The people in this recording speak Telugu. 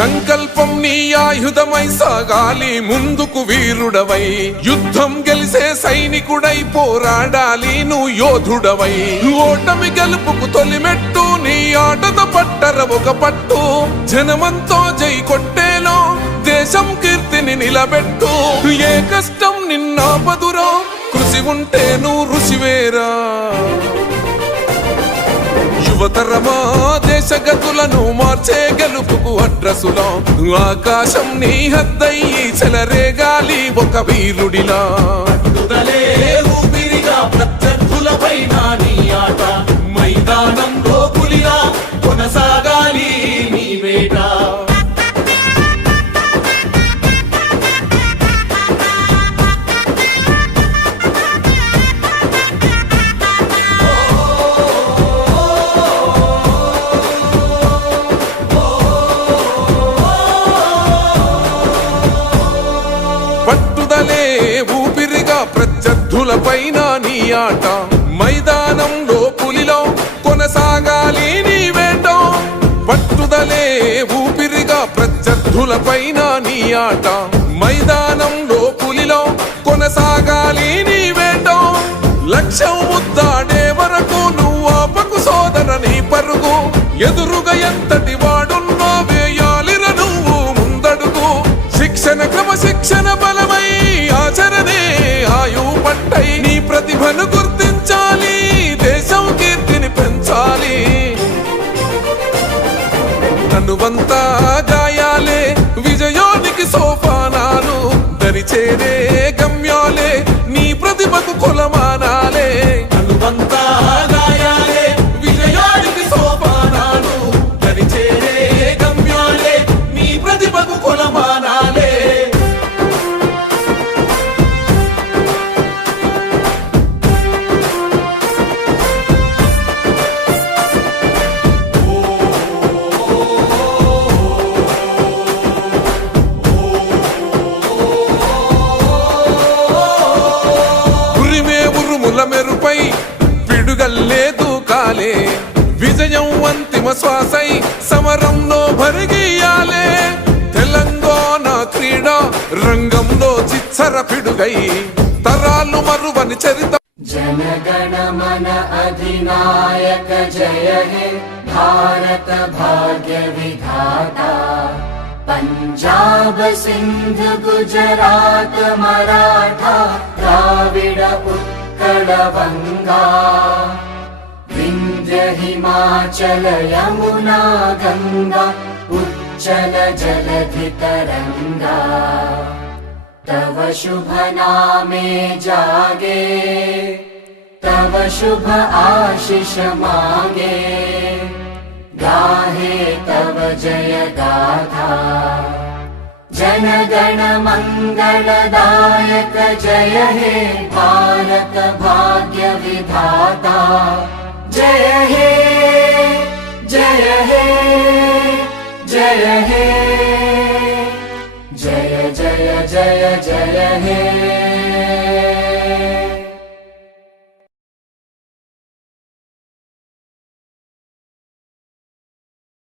సంకల్పం నీ ఆయుధమై సాగాలి ముందుకు వీరుడవై, యుద్ధం గెలిసే సైనికుడై పోరాడాలి నువ్వు యోధుడవై. ఓటమి గెలుపుకు తొలిమెట్టు నీ ఆటతో పట్టర ఒక పట్టు, జనమంతో జై కొట్టేలో దేశం కీర్తిని నిలబెట్టు. ఏ కష్టం నిన్నాపదురో కృషి ఉంటే నువ్వు రుచివేరా. యువతరమా దేశ గతులను మార్చే గెలుపుకు అడ్రసులో, ఆకాశం నీ హద్దయ్యి చెలరేగాలి ఒక వీరుడిలా. ఊపిరిగా ప్రత్యర్థులపైన నీ ఆట, మైదానంలో పులిలా కొనసాగాలి నీ వేట. పట్టుదలే ఊపిరిగా ప్రత్యర్థులపైన నీ ఆట, మైదానంలో పులిలో కొనసాగాలి నీ వేట. పట్టుదలే ఊపిరిగా ప్రత్యర్థులపైన నీ ఆట, మైదానంలో పులిలో కొనసాగాలి నీ వేట. లక్ష్యం ముద్దాడే వరకు నువ్వు ఆపకు సోదర నీ పరుగు, ఎదురుగా ఎంతటి వాడున్నో వేయాలిర నువ్వు ముందడుగు. శిక్షణ క్రమశిక్షణ బలమై ఆచరణే ఆయువు పట్టై, నీ ప్రతిభను గుర్తించాలి దేశం కీర్తిని పెంచాలి. తనువంతా గాయాలే విజయానికి సోపానాలు, దరిచేరే గమ్యాలే నీ ప్రతిభకు కొలమానాలే. తనువంతా గాయాలే విజయానికి సోపానాలు, దరిచేరే గమ్యాలే నీ ప్రతిభకు కొలమానాలే. మెరుపై పిడుగల్లే దూకాలే, విజయం అంతిమ శ్వాసై సమరంలో భరిగియాలే. తెలంగాణ క్రీడా రంగంలో చిచ్చర పిడుగై తరాలు మరువని చరిత. जनगण मन अधिनायक जय हे भारत भाग्य विधाता. पंजाब सिंध गुजरात मराठा द्राविड उत्कल बंगा, विंध्य हिमाचल यमुना गंगा उच्चल जलधि तरंगा. तव शुभ नामे जागे, तव शुभ आशीष मागे, गाहे तव जय गाथा. जनगण मंगलदायक जय हे भारत भाग्य विधाता.